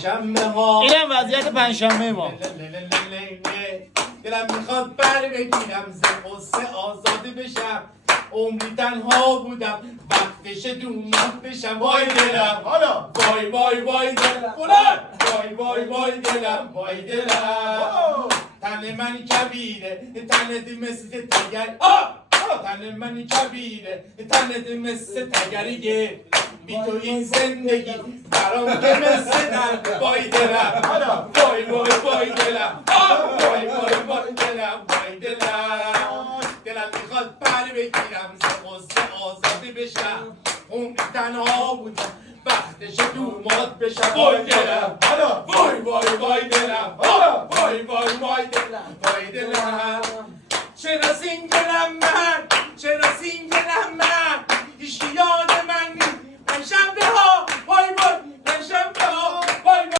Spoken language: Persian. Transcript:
پنجشنبه ها اینم وضعیت پنجشنبه ما. دلم میخواد بر بگیرم ز قصه آزاده بشم عمری تنها بودم وقتش دومات بشم وای دلم حالا وای وای وای دلم وای وای وای دلم وای دلم تن من کبیره تنت مثل تگر تن من کبیره تنت مثل تگریه بی تو این زندگی برام که مثل در وای دلم وای وای وای دلم وای وای وای دلم وای دلم دلم میخواد پر بگیرم ز قصه آزاده بشم عمری تنها بودم وقتش دومات بشم وای دلم وای وای وای دلم